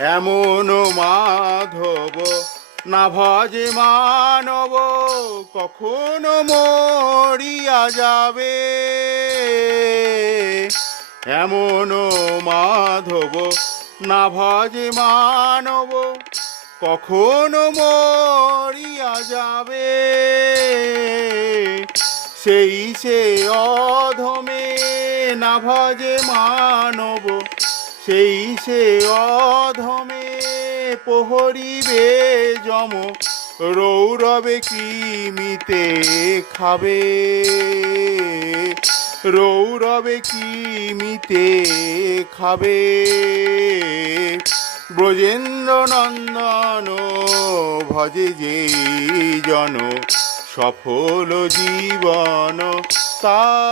এমন মাধব না ভজে মানব, কখনো মরিয়া যাবে। এমন মাধব না ভজে মানব, কখনো মরিয়া যাবে। সেই সে অধমে না ভজে মানব, সেই সে অধমে প্রহরিবে যম, রৌরবে কিমিতে খাবে, রৌরবে কিমিতে খাবে। ব্রজেন্দ্র নন্দন ভজে যেই জন, সফল জীবন তার।